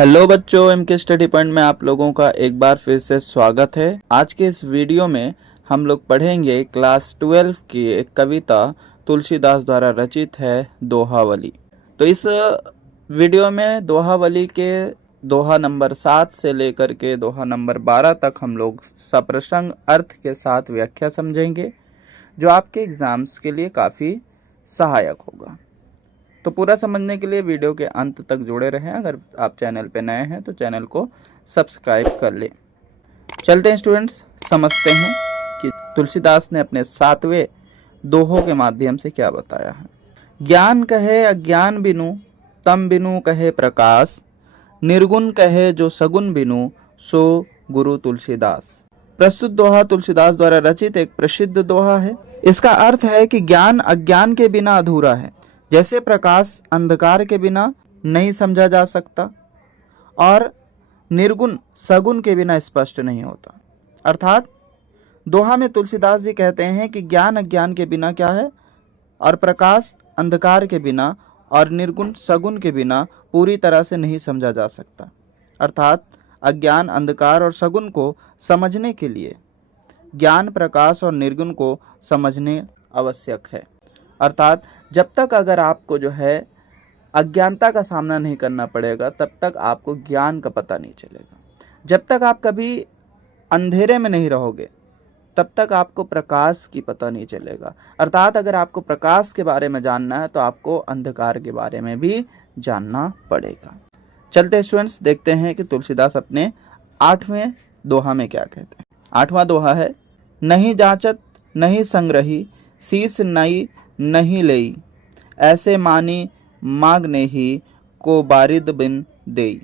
Hello बच्चों, M के study point में आप लोगों का एक बार फिर से स्वागत है। आज के इस वीडियो में हम लोग पढ़ेंगे क्लास 12 की एक कविता तुलसीदास द्वारा रचित है दोहावली। तो इस वीडियो में दोहावली के दोहा नंबर 7 से लेकर के दोहा नंबर 12 तक हम लोग सप्रसंग अर्थ के साथ व्याख्या समझेंगे, जो आपके एग्जाम्स के लिए काफ़ी सहायक होगा। तो पूरा समझने के लिए वीडियो के अंत तक जुड़े रहें। अगर आप चैनल पे नए हैं तो चैनल को सब्सक्राइब कर लें। चलते हैं स्टूडेंट्स, समझते हैं कि तुलसीदास ने अपने 7वें दोहों के माध्यम से क्या बताया है। ज्ञान कहे अज्ञान बिनु, तम बिनु कहे प्रकाश, निर्गुण कहे जो सगुन बिनु, सो गुरु तुलसीदास। प्रस्तुत दोहा तुलसीदास द्वारा रचित एक प्रसिद्ध दोहा है। इसका अर्थ है कि ज्ञान अज्ञान के बिना अधूरा है, जैसे प्रकाश अंधकार के बिना नहीं समझा जा सकता और निर्गुण सगुण के बिना स्पष्ट नहीं होता। अर्थात दोहा में तुलसीदास जी कहते हैं कि ज्ञान अज्ञान के बिना क्या है, और प्रकाश अंधकार के बिना और निर्गुण सगुण के बिना पूरी तरह से नहीं समझा जा सकता। अर्थात अज्ञान अंधकार और सगुण को समझने के लिए ज्ञान प्रकाश और निर्गुण को समझने आवश्यक है। अर्थात जब तक अगर आपको जो है अज्ञानता का सामना नहीं करना पड़ेगा, तब तक आपको ज्ञान का पता नहीं चलेगा। जब तक आप कभी अंधेरे में नहीं रहोगे, तब तक आपको प्रकाश की पता नहीं चलेगा। अर्थात अगर आपको प्रकाश के बारे में जानना है तो आपको अंधकार के बारे में भी जानना पड़ेगा। चलते स्टूडेंट्स, देखते हैं कि तुलसीदास अपने 8वें दोहा में क्या कहते हैं। 8वां दोहा है, नहीं जाचत नहीं संग्रही, शीस नई नहीं लेई, ऐसे मानी मांगने ही को बारिद बिन देई।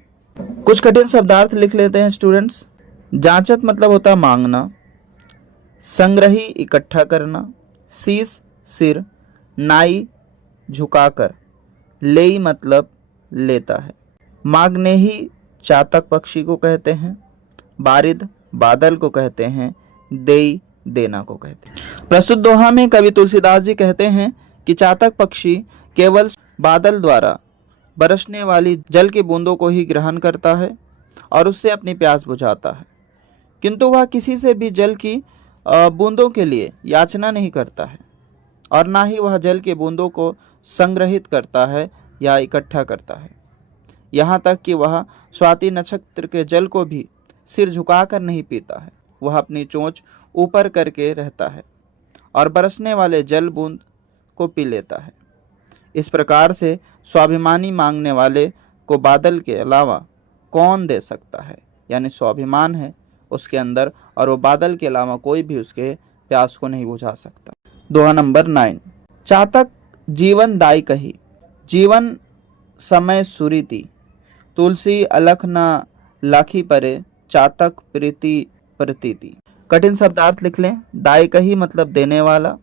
कुछ कठिन शब्दार्थ लिख लेते हैं स्टूडेंट्स। जांचत मतलब होता है मांगना, संग्रही इकट्ठा करना, शीस सिर, नाई झुकाकर, लेई मतलब लेता है, मांगने ही चातक पक्षी को कहते हैं, बारिद बादल को कहते हैं, देई देना को कहते हैं। प्रस्तुत दोहा में कवि तुलसीदास जी कहते हैं कि चातक पक्षी केवल बादल द्वारा बरसने वाली जल की बूंदों को ही ग्रहण करता है और उससे अपनी प्यास बुझाता है, किंतु वह किसी से भी जल की बूंदों के लिए याचना नहीं करता है और ना ही वह जल की बूंदों को संग्रहित करता है या इकट्ठा करता है। यहाँ तक कि वह स्वाति नक्षत्र के जल को भी सिर झुकाकर नहीं पीता है, वह अपनी चोंच ऊपर करके रहता है और बरसने वाले जल बूंद को पी लेता है। इस प्रकार से स्वाभिमानी मांगने वाले को बादल के अलावा कौन दे सकता है, यानी स्वाभिमान है उसके अंदर और वो बादल के अलावा कोई भी उसके प्यास को नहीं बुझा सकता। दोहा नंबर 9, चातक जीवन दाई कही, जीवन समय सुरीति, तुलसी अलख न लाखी परे, चातक प्रीति प्रतीति। कठिन शब्दार्थ लिख लें। दाई कही मतलब देने वाला,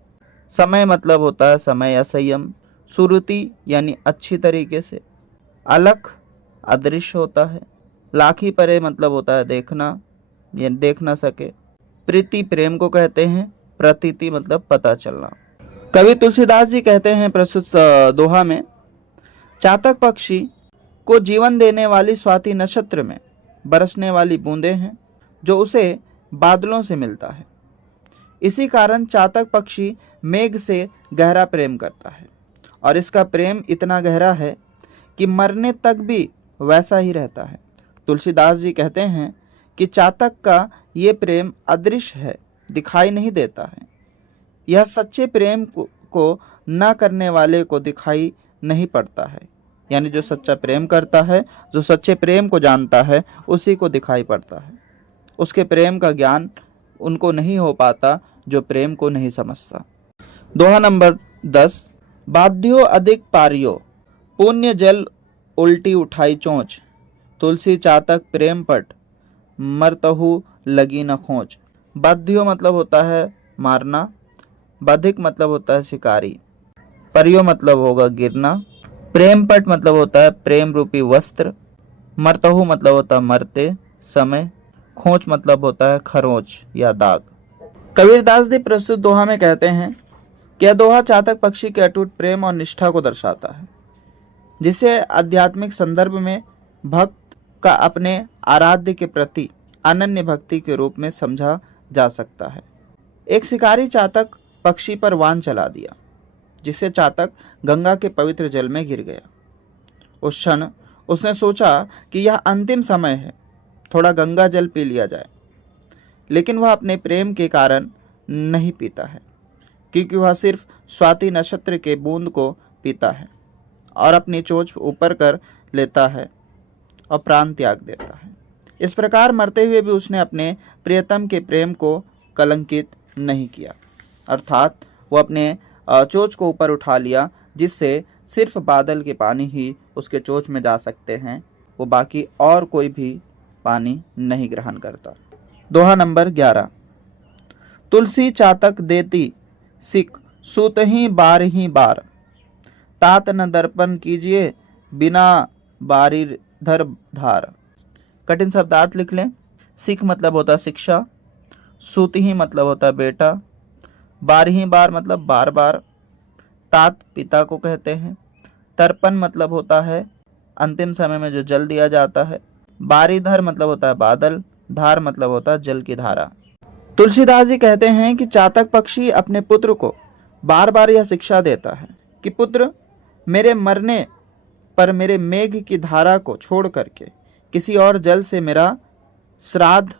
समय मतलब होता है समय या संयम, सुरुति यानी अच्छी तरीके से, अलख अदृश्य होता है, लाखी परे मतलब होता है देखना या देख ना सके, प्रीति प्रेम को कहते हैं, प्रतीति मतलब पता चलना। कवि तुलसीदास जी कहते हैं प्रस्तुत दोहा में, चातक पक्षी को जीवन देने वाली स्वाति नक्षत्र में बरसने वाली बूंदें हैं जो उसे बादलों से मिलता है। इसी कारण चातक पक्षी मेघ से गहरा प्रेम करता है और इसका प्रेम इतना गहरा है कि मरने तक भी वैसा ही रहता है। तुलसीदास जी कहते हैं कि चातक का ये प्रेम अदृश्य है, दिखाई नहीं देता है। यह सच्चे प्रेम को न करने वाले को दिखाई नहीं पड़ता है, यानी जो सच्चा प्रेम करता है, जो सच्चे प्रेम को जानता है, उसी को दिखाई पड़ता है। उसके प्रेम का ज्ञान उनको नहीं हो पाता जो प्रेम को नहीं समझता। दोहा नंबर 10, बाध्यो अधिक पारियो, पुण्य जल उल्टी उठाई चोंच, तुलसी चातक प्रेम पट, मरतहु लगी न खोज। बाध्यो मतलब होता है मारना, बाधिक मतलब होता है शिकारी, परियो मतलब होगा गिरना, प्रेम पट मतलब होता है प्रेम रूपी वस्त्र, मरतहु मतलब होता है मरते समय, खोज मतलब होता है खरोंच या दाग। कबीरदास जी प्रस्तुत दोहा में कहते हैं कि यह दोहा चातक पक्षी के अटूट प्रेम और निष्ठा को दर्शाता है, जिसे आध्यात्मिक संदर्भ में भक्त का अपने आराध्य के प्रति अनन्य भक्ति के रूप में समझा जा सकता है। एक शिकारी चातक पक्षी पर वान चला दिया, जिससे चातक गंगा के पवित्र जल में गिर गया। उस क्षण उसने सोचा कि यह अंतिम समय है, थोड़ा गंगा जल पी लिया जाए। लेकिन वह अपने प्रेम के कारण नहीं पीता है, क्योंकि वह सिर्फ स्वाति नक्षत्र के बूंद को पीता है और अपनी चोंच ऊपर कर लेता है और प्राण त्याग देता है। इस प्रकार मरते हुए भी उसने अपने प्रियतम के प्रेम को कलंकित नहीं किया, अर्थात वो अपने चोंच को ऊपर उठा लिया, जिससे सिर्फ बादल के पानी ही उसके चोंच में जा सकते हैं, वो बाकी और कोई भी पानी नहीं ग्रहण करता। दोहा नंबर 11। तुलसी चातक देती सिक सूतही बारही बार, तात न दर्पण कीजिए बिना बारी धर धार। कठिन शब्दार्थ लिख लें। सिख मतलब होता शिक्षा, सूतही मतलब होता बेटा, बारही बार मतलब बार बार, तात पिता को कहते हैं, तर्पण मतलब होता है अंतिम समय में जो जल दिया जाता है, बारीधर मतलब होता है बादल, धार मतलब होता है जल की धारा। तुलसीदास जी कहते हैं कि चातक पक्षी अपने पुत्र को बार बार यह शिक्षा देता है कि पुत्र, मेरे मरने पर मेरे मेघ की धारा को छोड़ करके किसी और जल से मेरा श्राद्ध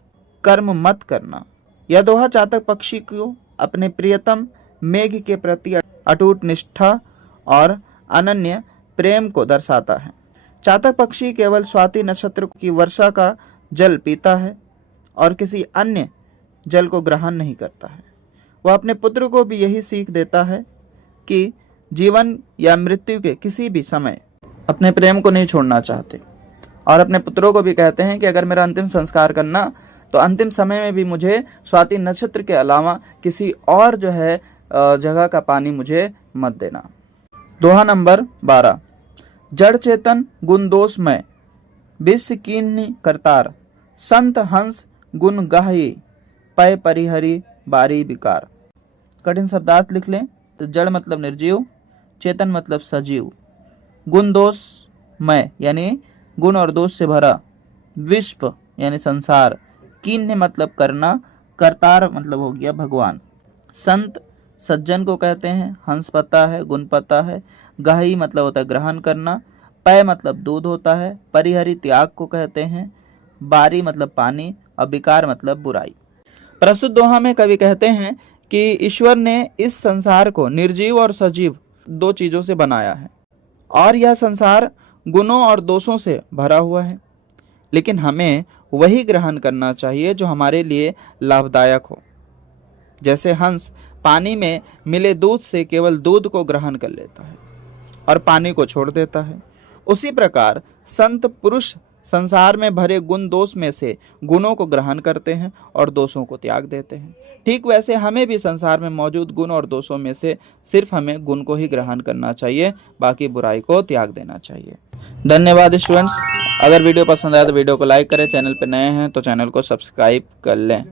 कर्म मत करना। यह दोहा चातक पक्षी को अपने प्रियतम मेघ के प्रति अटूट निष्ठा और अनन्य प्रेम को दर्शाता है। चातक पक्षी केवल स्वाति नक्षत्र की वर्षा का जल पीता है और किसी अन्य जल को ग्रहण नहीं करता है। वह अपने पुत्र को भी यही सीख देता है कि जीवन या मृत्यु के किसी भी समय अपने प्रेम को नहीं छोड़ना चाहते, और अपने पुत्रों को भी कहते हैं कि अगर मेरा अंतिम संस्कार करना तो अंतिम समय में भी मुझे स्वाति नक्षत्र के अलावा किसी और जो है जगह का पानी मुझे मत देना। दोहा नंबर 12। जड़ चेतन गुण दोषमय विश्व कीन्ही करतार, संत हंस गुण गाही पय परिहरी बारी विकार। कठिन शब्दार्थ लिख लें। तो जड़ मतलब निर्जीव, चेतन मतलब सजीव, गुण दोषमय यानी गुण और दोष से भरा, विश्व यानी संसार, कीन्ह मतलब करना, करतार मतलब हो गया भगवान, संत सज्जन को कहते हैं, हंस पता है, गुण पता है, गाही मतलब होता है ग्रहण करना, पय मतलब दूध होता है, परिहरी त्याग को कहते हैं, बारी मतलब पानी और विकार मतलब बुराई। प्रस्तुत दोहा में कवि कहते हैं कि ईश्वर ने इस संसार को निर्जीव और सजीव दो चीजों से बनाया है और यह संसार गुणों और दोषों से भरा हुआ है, लेकिन हमें वही ग्रहण करना चाहिए जो हमारे लिए लाभदायक हो। जैसे हंस पानी में मिले दूध से केवल दूध को ग्रहण कर लेता है और पानी को छोड़ देता है, उसी प्रकार संत पुरुष संसार में भरे गुण दोष में से गुणों को ग्रहण करते हैं और दोषों को त्याग देते हैं। ठीक वैसे हमें भी संसार में मौजूद गुण और दोषों में से सिर्फ हमें गुण को ही ग्रहण करना चाहिए, बाकी बुराई को त्याग देना चाहिए। धन्यवाद स्टूडेंट्स। अगर वीडियो पसंद आया तो वीडियो को लाइक करें, चैनल पर नए हैं तो चैनल को सब्सक्राइब कर लें।